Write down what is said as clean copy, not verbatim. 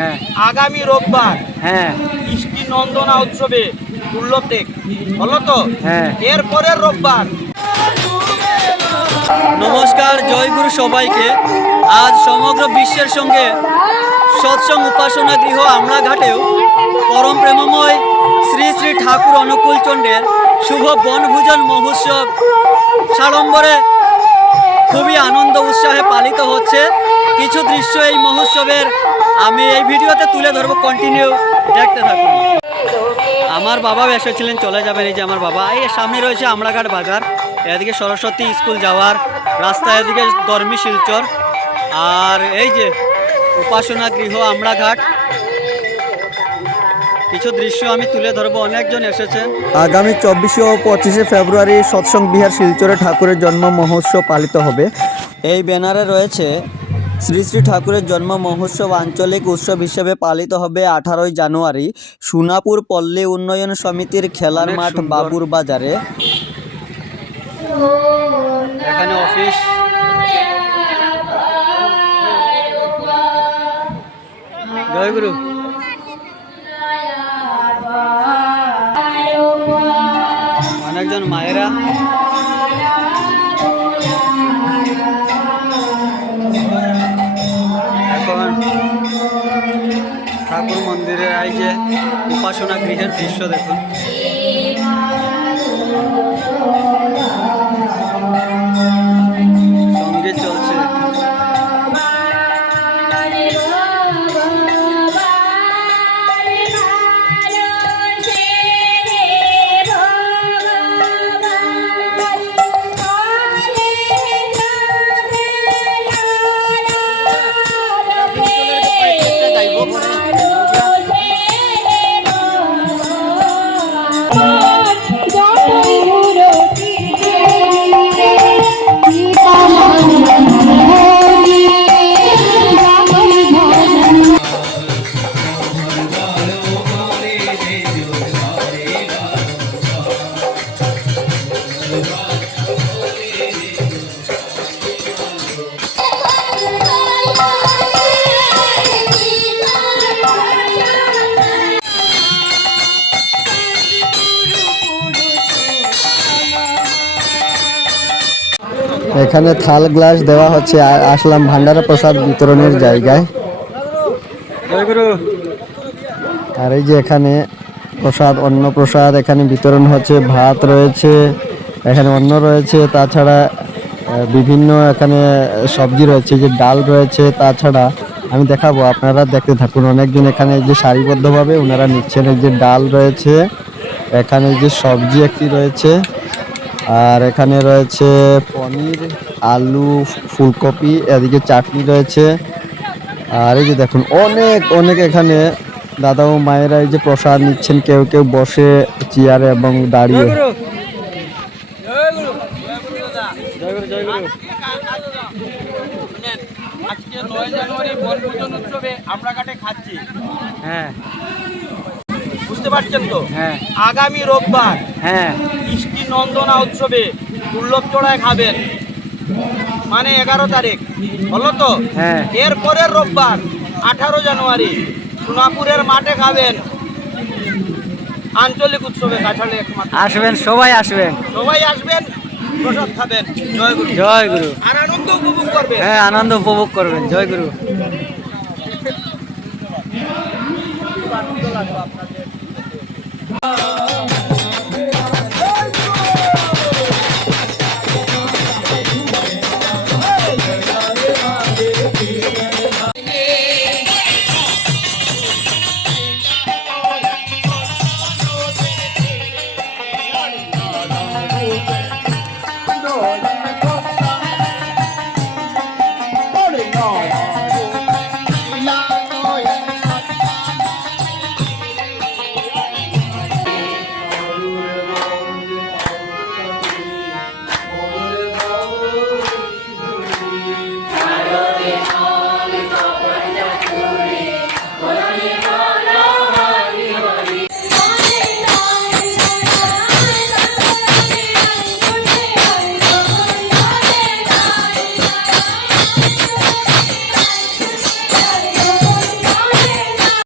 হ্যাঁ আগামী রোববার হ্যাঁ কৃষ্টি নন্দনা উৎসবে দুর্লভ টেক হলো তো। হ্যাঁ এরপরের রোববার। নমস্কার, জয়গুরু সবাইকে। আজ সমগ্র বিশ্বের সঙ্গে সৎসঙ্গ উপাসনা গৃহ আমলাঘাটেও পরম প্রেমময় শ্রী শ্রী ঠাকুর অনুকূল চন্দ্রের শুভ বনভোজন মহোৎসব সাড়ম্বরে খুবই আনন্দ উৎসাহে পালিত হচ্ছে। কিছু দৃশ্য এই মহোৎসবের আমি এই ভিডিওতে তুলে ধরবো, কন্টিনিউ দেখতে থাকুন। আমার বাবাও এসেছিলেন, চলে যাবেন। এই যে আমার বাবা, এই সামনে রয়েছে আমলাঘাট বাজার, এদিকে সরস্বতী স্কুল যাওয়ার রাস্তা, এদিকে ধর্মী শিলচর, আর এই যে উপাসনা গৃহ আমলাঘাট। কিছু দৃশ্য আমি তুলে ধরবো, অনেকজন এসেছেন। আগামী 24 ও 25 ফেব্রুয়ারি সৎসঙ্গ বিহার শিলচরে ঠাকুরের জন্ম মহোৎসব পালিত হবে। এই ব্যানারে রয়েছে শ্রী শ্রী ঠাকুরের জন্ম মহোৎসব আঞ্চলিক উৎসব হিসেবে পালিত হবে 18 জানুয়ারি সোনাপুর পল্লী উন্নয়ন সমিতির খেলার মাঠ বাবুর বাজারে। এখানে অফিস, জয়গুরু। অনেকজন মায়েরা এখন ঠাকুর মন্দিরে এই যে উপাসনা গৃহের দৃশ্য দেখুন। সঙ্গীত চলছে। এখানে থাল গ্লাস দেওয়া হচ্ছে। আসলাম ভান্ডারা প্রসাদ বিতরণের জায়গায়। জয়গুরু। আর এই যে এখানে প্রসাদ, অন্ন প্রসাদ এখানে বিতরণ হচ্ছে। ভাত রয়েছে, এখানে অন্ন রয়েছে, তাছাড়া বিভিন্ন এখানে সবজি রয়েছে, যে ডাল রয়েছে। তাছাড়া আমি দেখাবো, আপনারা দেখতে থাকুন। অনেকজন এখানে যে সারিবদ্ধভাবে ওনারা নিচ্ছেন। এই যে ডাল রয়েছে, এখানে যে সবজি একটি রয়েছে, আর এখানে রয়েছে পনির, আলু, ফুলকপি, এদিকে চাটনি রয়েছে। আর এই যে দেখুন অনেক অনেক এখানে দাদা ও মায়েরা এই যে প্রসাদ নিচ্ছেন, কেউ কেউ বসে চেয়ারে এবং দাঁড়িয়ে। আজকে 9 জানুয়ারি বনভোজন উৎসবে আমলাঘাটে খাচ্ছি। হ্যাঁ, বুঝতে পারছেন তো? হ্যাঁ আগামী রোববার হ্যাঁ কৃষ্টি নন্দনা উৎসবে দুর্লভ চড়ায় খাবেন, মানে 11 তারিখ হলো তো। হ্যাঁ এরপরের রোববার 18 জানুয়ারি সোনাপুরের মাঠে খাবেন আঞ্চলিক উৎসবে। কাছাড়ে একমাত্র আসবেন, সবাই আসবেন, সবাই আসবেন, প্রসাদ খাবেন। জয় গুরু। জয় গুরু। আর আনন্দ উপভোগ করবেন। হ্যাঁ, আনন্দ উপভোগ করবেন। জয় গুরু। আনন্দ লাগবে আপনার।